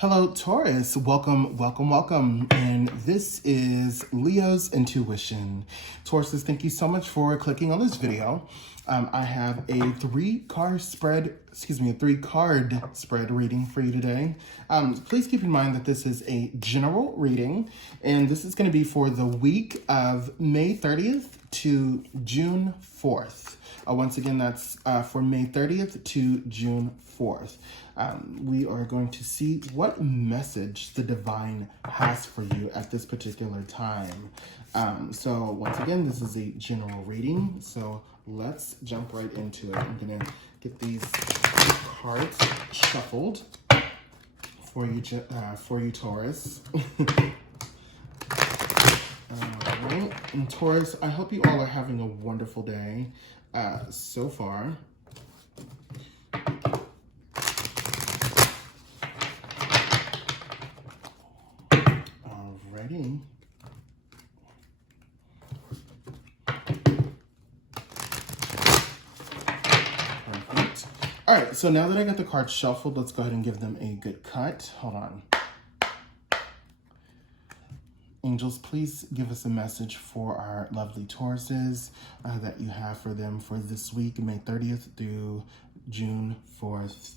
Hello, Taurus. Welcome, welcome, welcome. And this is Leo's Intuition. Tauruses, thank you so much for clicking on this video. I have a three-card spread reading for you today. Please keep in mind that this is a general reading, and this is going to be for the week of May 30th to June 4th. Once again, that's for May 30th to June 4th. We are going to see what message the divine has for you at this particular time. So once again, this is a general reading. So let's jump right into it. I'm going to get these cards shuffled for you, Taurus. All right. And Taurus, I hope you all are having a wonderful day so far. Alrighty. Perfect. All right, so now that I got the cards shuffled, let's go ahead and give them a good cut. Hold on. Angels, please give us a message for our lovely Tauruses that you have for them for this week, May 30th through June 4th.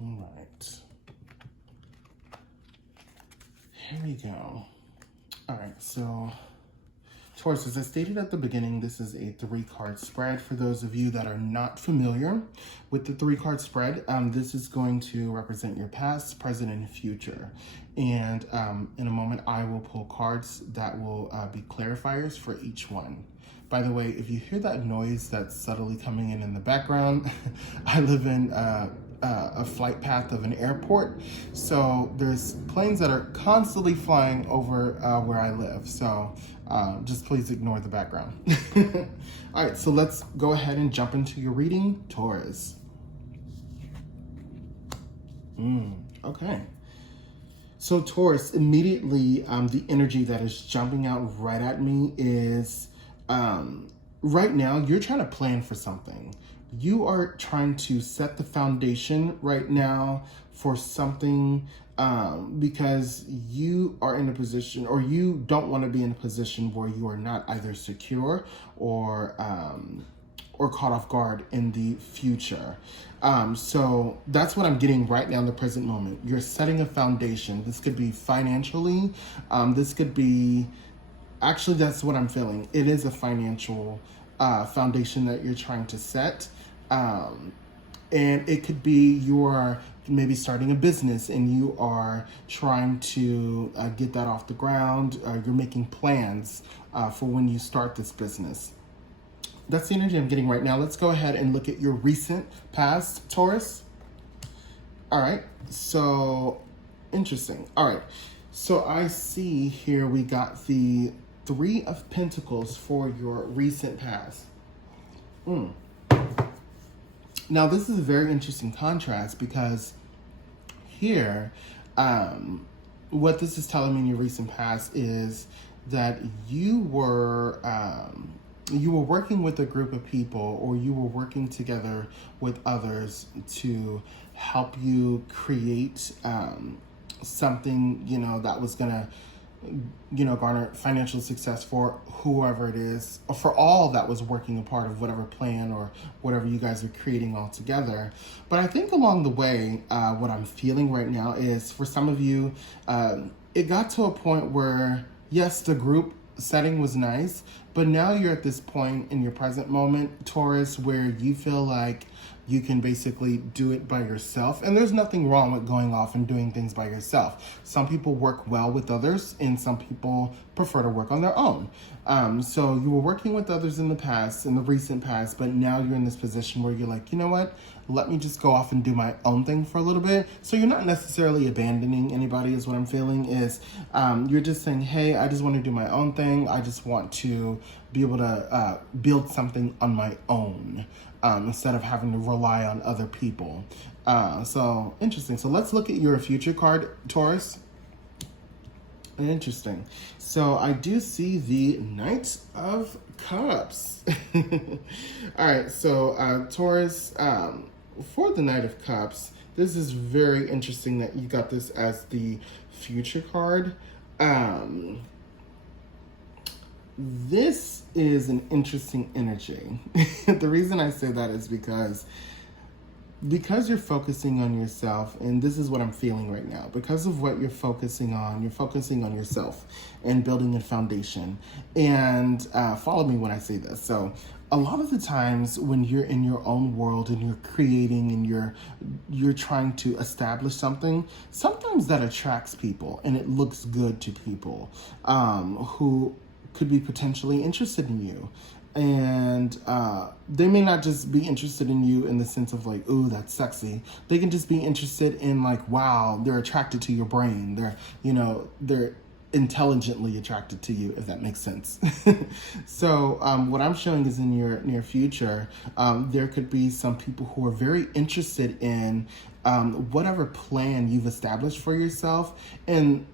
All right. Here we go. All right, so Taurus, as I stated at the beginning, this is a three-card spread. For those of you that are not familiar with the three-card spread, this is going to represent your past, present, and future. And in a moment, I will pull cards that will be clarifiers for each one. By the way, if you hear that noise that's subtly coming in the background, I live in a flight path of an airport, so there's planes that are constantly flying over where I live, so just please ignore the background. All right, so let's go ahead and jump into your reading, Taurus. Okay. So Taurus, immediately the energy that is jumping out right at me is right now you're trying to plan for something. You are trying to set the foundation right now for something because you are in a position, or you don't want to be in a position where you are not either secure or caught off guard in the future. So that's what I'm getting right now in the present moment. You're setting a foundation. This could be financially. This could be, actually, that's what I'm feeling. It is a financial foundation that you're trying to set. And it could be you're maybe starting a business and you are trying to get that off the ground. You're making plans for when you start this business. That's the energy I'm getting right now. Let's go ahead and look at your recent past, Taurus. All right, so interesting. All right, so I see here we got the Three of Pentacles for your recent past. Now, this is a very interesting contrast because here, what this is telling me in your recent past is that you were working with a group of people, or you were working together with others to help you create something, that was gonna garner financial success for whoever it is, or for all that was working a part of whatever plan or whatever you guys are creating all together. But I think along the way, what I'm feeling right now is, for some of you, it got to a point where, yes, the group setting was nice, but now you're at this point in your present moment, Taurus, where you feel like you can basically do it by yourself. And there's nothing wrong with going off and doing things by yourself. Some people work well with others, and some people prefer to work on their own. So you were working with others in the past, in the recent past, but now you're in this position where you're like, you know what? Let me just go off and do my own thing for a little bit. So you're not necessarily abandoning anybody, is what I'm feeling, is you're just saying, hey, I just want to do my own thing. I just want to be able to build something on my own. Instead of having to rely on other people. So interesting. So let's look at your future card, Taurus. Interesting. So I do see the Knight of Cups. All right, so Taurus, for the Knight of Cups, this is very interesting that you got this as the future card. Um, this is an interesting energy. The reason I say that is because you're focusing on yourself, and this is what I'm feeling right now. Because of what you're focusing on yourself and building a foundation. And follow me when I say this. So a lot of the times when you're in your own world and you're creating and you're trying to establish something, sometimes that attracts people and it looks good to people who could be potentially interested in you. And they may not just be interested in you in the sense of like, ooh, that's sexy. They can just be interested in like, wow, they're attracted to your brain. They're intelligently attracted to you, if that makes sense. So what I'm showing is in your near future, there could be some people who are very interested in whatever plan you've established for yourself. And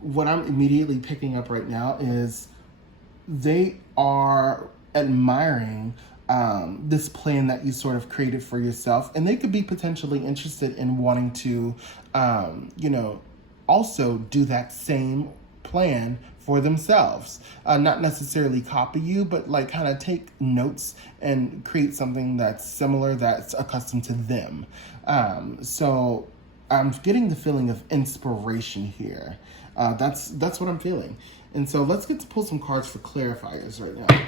what I'm immediately picking up right now is they are admiring this plan that you sort of created for yourself, and they could be potentially interested in wanting to, also do that same plan for themselves. Not necessarily copy you, but like kind of take notes and create something that's similar, that's accustomed to them. So I'm getting the feeling of inspiration here. That's what I'm feeling. And so let's get to pull some cards for clarifiers right now.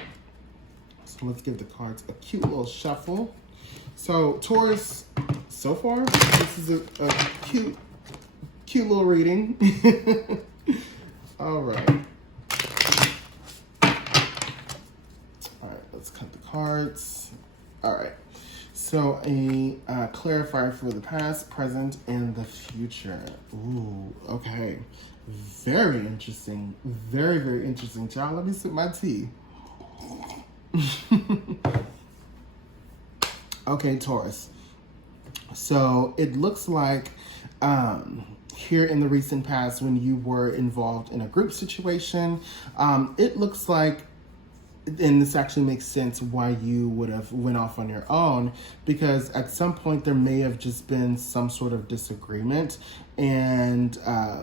So let's give the cards a cute little shuffle. So Taurus, so far, this is a cute little reading. All right. All right, let's cut the cards. All right. So a clarifier for the past, present, and the future. Ooh, okay. Very interesting. Very, very interesting. Child, let me sip my tea. Okay, Taurus. So it looks like here in the recent past when you were involved in a group situation, it looks like, and this actually makes sense why you would have went off on your own, because at some point there may have just been some sort of disagreement, and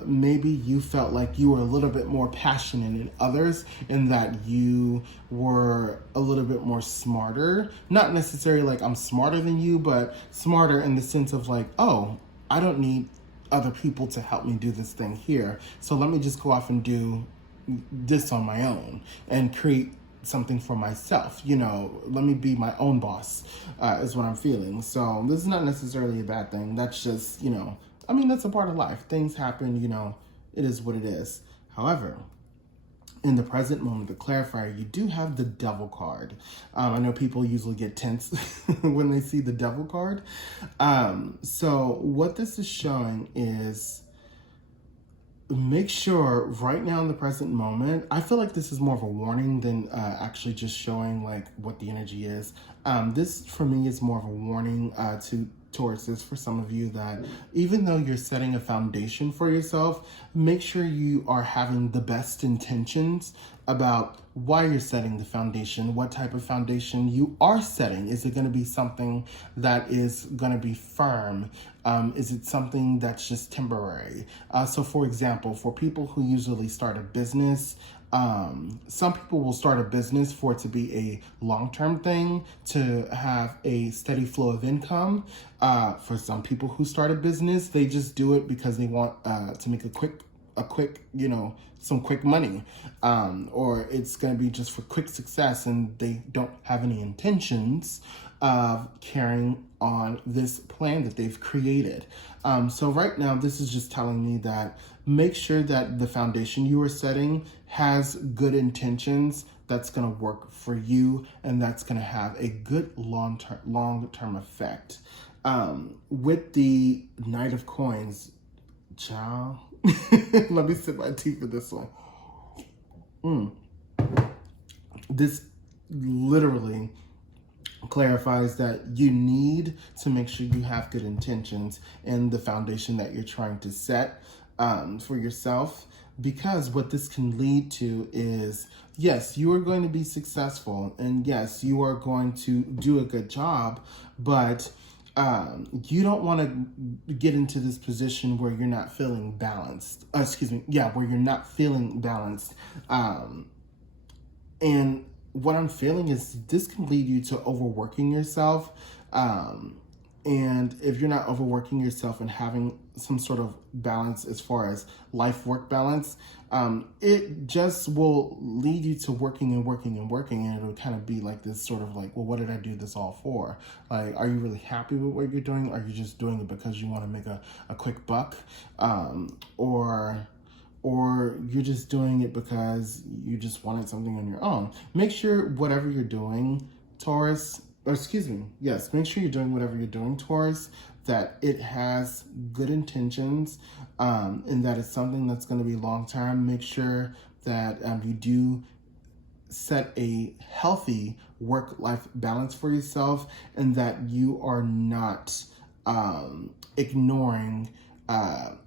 maybe you felt like you were a little bit more passionate than others, and that you were a little bit more smarter. Not necessarily like I'm smarter than you, but smarter in the sense of like, oh, I don't need other people to help me do this thing here, so let me just go off and do this on my own and create something for myself. Let me be my own boss, is what I'm feeling. So this is not necessarily a bad thing. That's just, that's a part of life. Things happen, it is what it is. However, in the present moment, the clarifier, you do have the Devil card. I know people usually get tense when they see the Devil card. So what this is showing is, make sure right now in the present moment, I feel like this is more of a warning than actually just showing like what the energy is. This for me is more of a warning to Tauruses, for some of you, that even though you're setting a foundation for yourself, make sure you are having the best intentions about why you're setting the foundation, what type of foundation you are setting. Is it going to be something that is going to be firm? Is it something that's just temporary? So for example, for people who usually start a business, some people will start a business for it to be a long-term thing, to have a steady flow of income. For some people who start a business, they just do it because they want to make a quick, some quick money, or it's going to be just for quick success, and they don't have any intentions of carrying on this plan that they've created. So right now, this is just telling me that make sure that the foundation you are setting has good intentions, that's going to work for you, and that's going to have a good long-term effect. With the Knight of Coins, child, let me sip my tea for this one. This literally clarifies that you need to make sure you have good intentions in the foundation that you're trying to set for yourself. because what this can lead to is, yes, you are going to be successful, and yes, you are going to do a good job, but you don't want to get into this position where you're not feeling balanced. Where you're not feeling balanced. And what I'm feeling is this can lead you to overworking yourself. And if you're not overworking yourself and having some sort of balance as far as life-work balance, it just will lead you to working and working and working, and it'll kind of be like this sort of like, well, what did I do this all for? Like, are you really happy with what you're doing? Are you just doing it because you want to make a quick buck? Or you're just doing it because you just wanted something on your own? Make sure whatever you're doing, Taurus, make sure you're doing whatever you're doing, Taurus, that it has good intentions, and that it's something that's going to be long term. Make sure that you do set a healthy work-life balance for yourself, and that you are not ignoring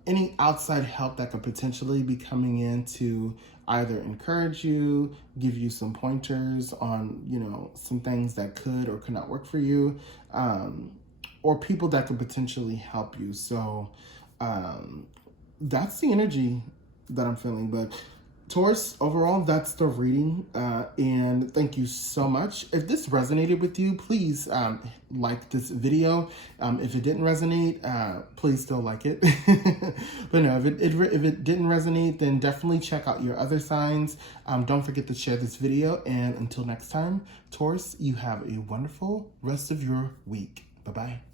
any outside help that could potentially be coming in to either encourage you, give you some pointers on, some things that could or could not work for you, or people that could potentially help you. So that's the energy that I'm feeling. But Taurus, overall, that's the reading, and thank you so much. If this resonated with you, please like this video. If it didn't resonate, please still like it. But no, if it didn't resonate, then definitely check out your other signs. Don't forget to share this video, and until next time, Taurus, you have a wonderful rest of your week. Bye-bye.